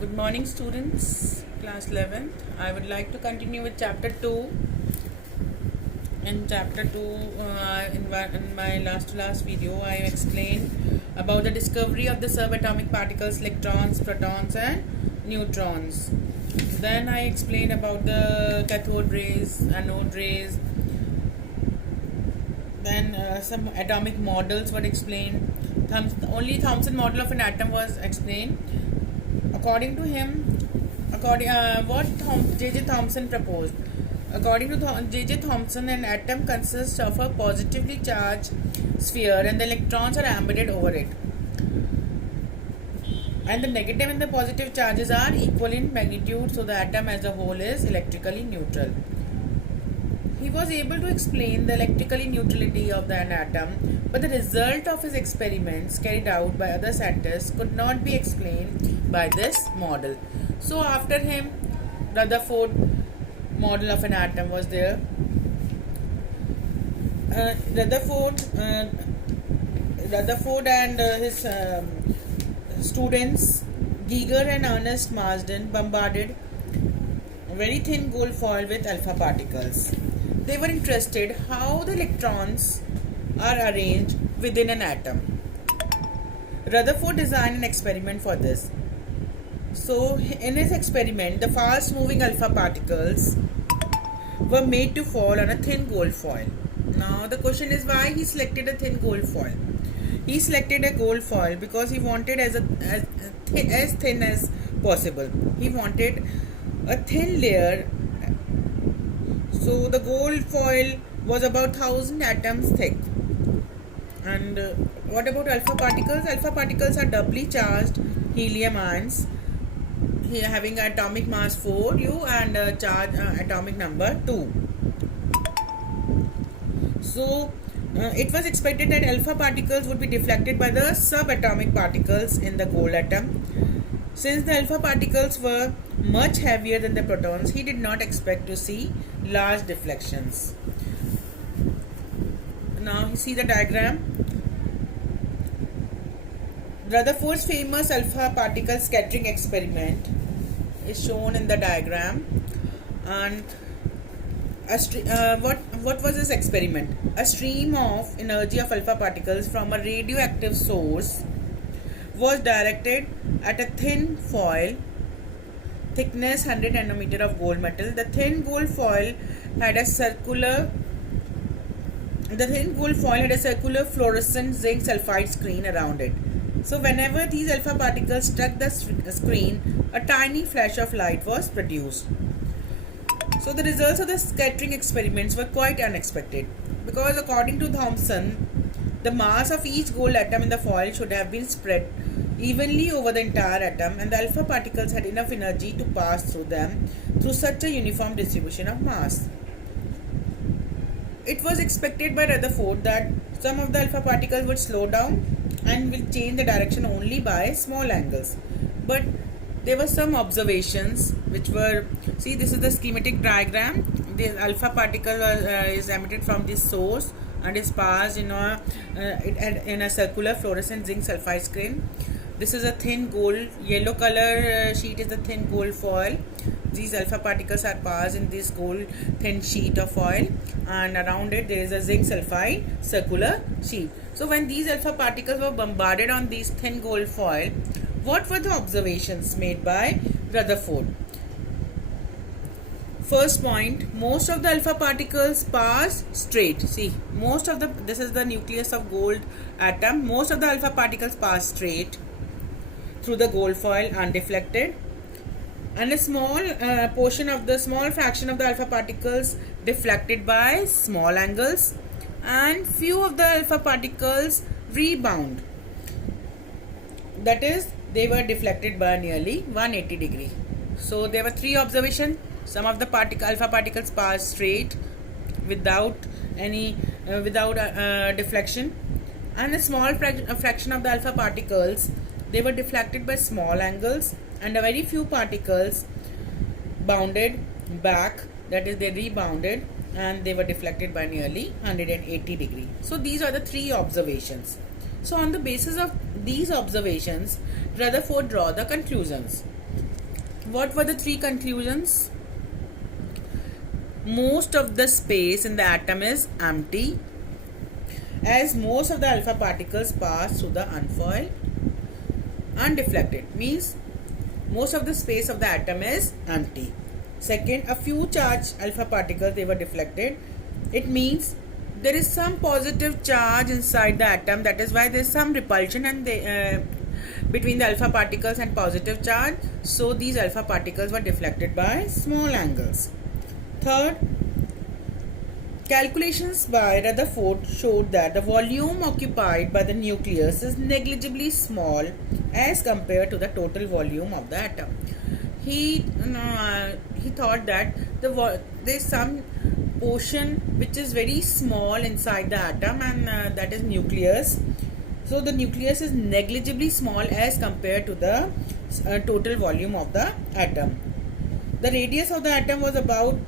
Good morning, students. Class 11th. I would like to continue with chapter 2. In chapter 2, in my last video, I explained about the discovery of the subatomic particles, electrons, protons, and neutrons. Then I explained about the cathode rays, anode rays. Then some atomic models were explained. Only Thomson model of an atom was explained. According to him, what J.J. Thomson proposed. According to J.J. Thomson, an atom consists of a positively charged sphere and the electrons are embedded over it. And the negative and the positive charges are equal in magnitude, so the atom as a whole is electrically neutral. He was able to explain the electrically neutrality of an atom, but the result of his experiments carried out by other scientists could not be explained by this model. So after him, Rutherford model of an atom was there. Rutherford and his students Geiger and Ernest Marsden bombarded a very thin gold foil with alpha particles. They were interested how the electrons are arranged within an atom. Rutherford designed an experiment for this. So in his experiment, the fast moving alpha particles were made to fall on a thin gold foil. Now the question is, why he selected a thin gold foil? He selected a gold foil because he wanted as thin as possible. He wanted a thin layer. So the gold foil was about 1000 atoms thick. And what about alpha particles? Alpha particles are doubly charged helium ions, having atomic mass 4u and charge atomic number 2. So it was expected that alpha particles would be deflected by the subatomic particles in the gold atom. Since the alpha particles were much heavier than the protons, he did not expect to see large deflections. Now you see the diagram. Rutherford's famous alpha particle scattering experiment is shown in the diagram. And what was this experiment? A stream of energy of alpha particles from a radioactive source was directed at a thin foil, thickness 100 nanometer of gold metal. The thin gold foil had a circular fluorescent zinc sulfide screen around it. So whenever these alpha particles struck the screen, a tiny flash of light was produced. So the results of the scattering experiments were quite unexpected, because according to Thomson, the mass of each gold atom in the foil should have been spread evenly over the entire atom, and the alpha particles had enough energy to pass through them through such a uniform distribution of mass. It was expected by Rutherford that some of the alpha particles would slow down and will change the direction only by small angles. But there were some observations which were, see, this is the schematic diagram. The alpha particle is emitted from this source and is passed in a circular fluorescent zinc sulfide screen. This is a thin gold, yellow color sheet is the thin gold foil. These alpha particles are passed in this gold thin sheet of foil, and around it there is a zinc sulfide circular sheet. So when these alpha particles were bombarded on this thin gold foil, what were the observations made by Rutherford? First point, most of the alpha particles pass straight. See, this is the nucleus of gold atom. Most of the alpha particles pass straight through the gold foil undeflected, and a small fraction of the alpha particles deflected by small angles, and few of the alpha particles rebound. That is, they were deflected by nearly 180 degree. So there were three observations. Some of the alpha particles pass straight without deflection, and a small fraction of the alpha particles, they were deflected by small angles, and a very few particles bounded back, that is, they rebounded and they were deflected by nearly 180 degree. So these are the three observations. So on the basis of these observations, Rutherford draw the conclusions. What were the three conclusions? Most of the space in the atom is empty, as most of the alpha particles pass through the unfoiled, undeflected, means most of the space of the atom is empty. Second, a few charged alpha particles, they were deflected. It means there is some positive charge inside the atom, that is why there is some repulsion and between the alpha particles and positive charge, so these alpha particles were deflected by small angles. Third, calculations by Rutherford showed that the volume occupied by the nucleus is negligibly small as compared to the total volume of the atom. He thought that there is some portion which is very small inside the atom, and that is nucleus. So the nucleus is negligibly small as compared to the total volume of the atom. The radius of the atom was about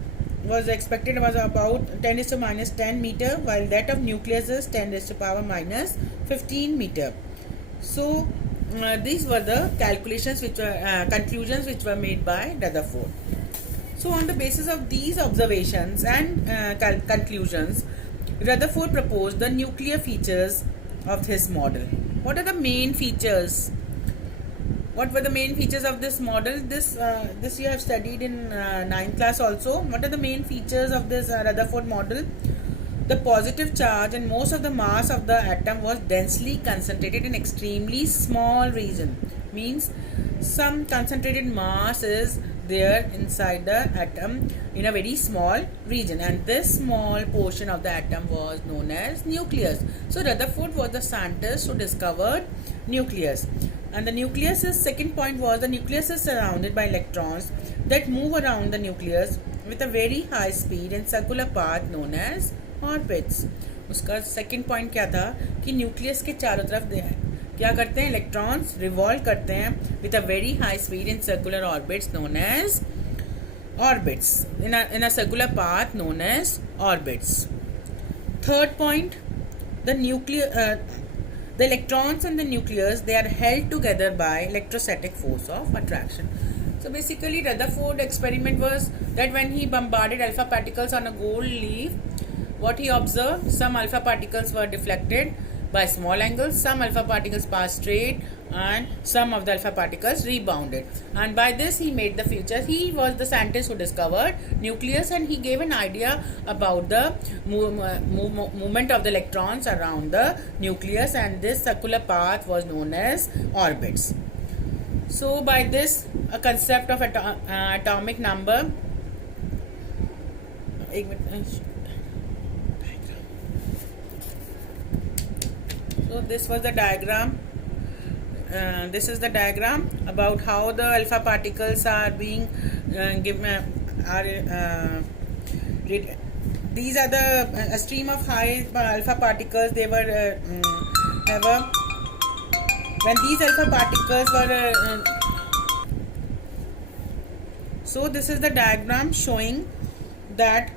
10 is to minus 10 meter, while that of nucleus is 10 is to power minus 15 meter. So these were the calculations which were conclusions which were made by Rutherford. So on the basis of these observations and conclusions, Rutherford proposed the nuclear features of his model. What are the main features? What were the main features of this model? This you have studied in 9th class also. What are the main features of this Rutherford model? The positive charge and most of the mass of the atom was densely concentrated in extremely small region. Means some concentrated mass is there inside the atom in a very small region, and this small portion of the atom was known as nucleus. So Rutherford was the scientist who discovered nucleus. And the nucleus' second point was the nucleus is surrounded by electrons that move around the nucleus with a very high speed and circular path known as orbits. उसका second point क्या था कि nucleus के चारों तरफ क्या करते हैं, इलेक्ट्रॉन्स रिवॉल्व करते हैं with a very high speed in circular orbits known as orbits, in a circular path known as orbits. Third point, the electrons and the nucleus, they are held together by electrostatic force of attraction. So basically Rutherford experiment was that when he bombarded alpha particles on a gold leaf, what he observed, some alpha particles were deflected by small angles, some alpha particles passed straight, and some of the alpha particles rebounded. And by this he made the features. He was the scientist who discovered nucleus, and he gave an idea about the movement of the electrons around the nucleus, and this circular path was known as orbits. So by this, a concept of atomic number. So this was the diagram. This is the diagram about how the alpha particles are being given. These are a stream of high alpha particles. They were when these alpha particles were. So this is the diagram showing that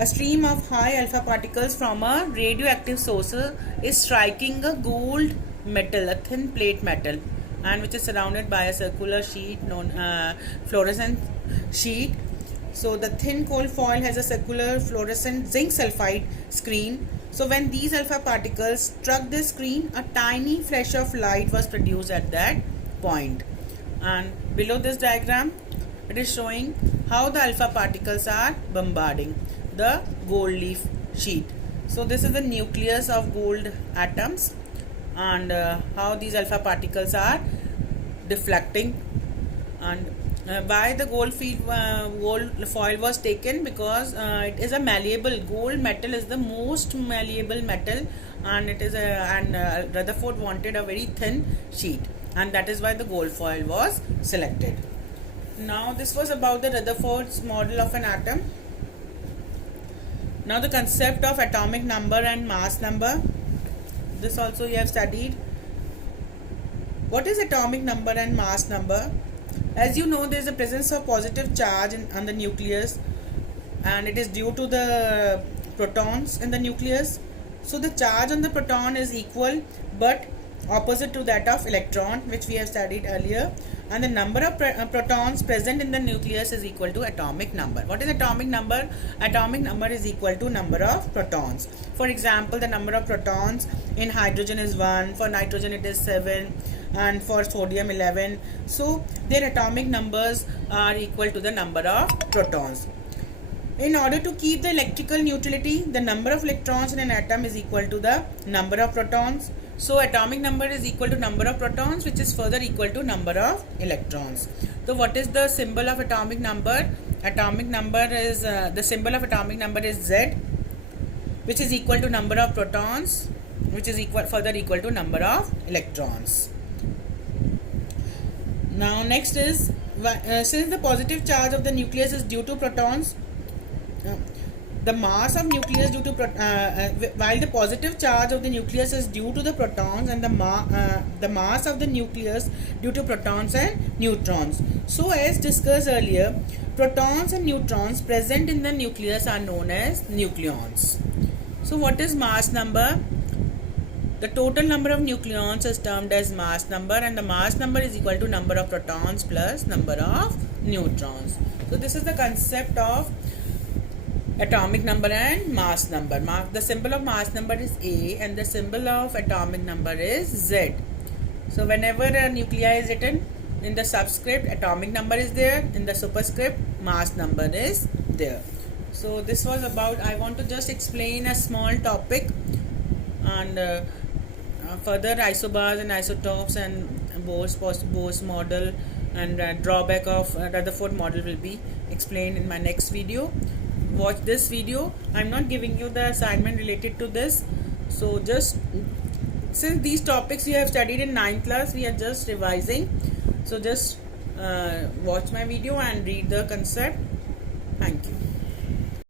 a stream of high alpha particles from a radioactive source is striking a gold metal, a thin plate metal, and which is surrounded by a circular sheet known fluorescent sheet. So the thin cold foil has a circular fluorescent zinc sulfide screen. So when these alpha particles struck this screen, a tiny flash of light was produced at that point. And below this diagram, it is showing how the alpha particles are bombarding the gold leaf sheet. So this is the nucleus of gold atoms, and how these alpha particles are deflecting, and why the gold foil was taken, because it is a malleable. Gold metal is the most malleable metal, and it is Rutherford wanted a very thin sheet, and that is why the gold foil was selected. Now this was about the Rutherford's model of an atom. Now the concept of atomic number and mass number. This also you have studied. What is atomic number and mass number? As you know, there is a presence of positive charge on the nucleus, and it is due to the protons in the nucleus. So the charge on the proton is equal but opposite to that of electron, which we have studied earlier. and the number of protons present in the nucleus is equal to atomic number. What is atomic number? Atomic number is equal to number of protons. For example, the number of protons in hydrogen is 1, for nitrogen it is 7, and for sodium 11. So their atomic numbers are equal to the number of protons. In order to keep the electrical neutrality, the number of electrons in an atom is equal to the number of protons. So atomic number is equal to number of protons, which is further equal to number of electrons. So what is the symbol of atomic number? Atomic number is the symbol of atomic number is Z, which is equal to number of protons, which is further equal to number of electrons. Now next is since the positive charge of the nucleus is due to protons, the mass of nucleus due to while the positive charge of the nucleus is due to the protons, and the mass of the nucleus due to protons and neutrons. So as discussed earlier, protons and neutrons present in the nucleus are known as nucleons. So what is mass number? The total number of nucleons is termed as mass number, and the mass number is equal to number of protons plus number of neutrons. So this is the concept of atomic number and mass number. The symbol of mass number is A and the symbol of atomic number is Z. So whenever a nuclei is written, in the subscript atomic number is there, in the superscript mass number is there. So this was about, I want to just explain a small topic, and further isobars and isotopes and Bose model and drawback of Rutherford model will be explained in my next video. Watch this video. I'm not giving you the assignment related to this, so just since these topics you have studied in 9th class, we are just revising, so just watch my video and read the concept. Thank you.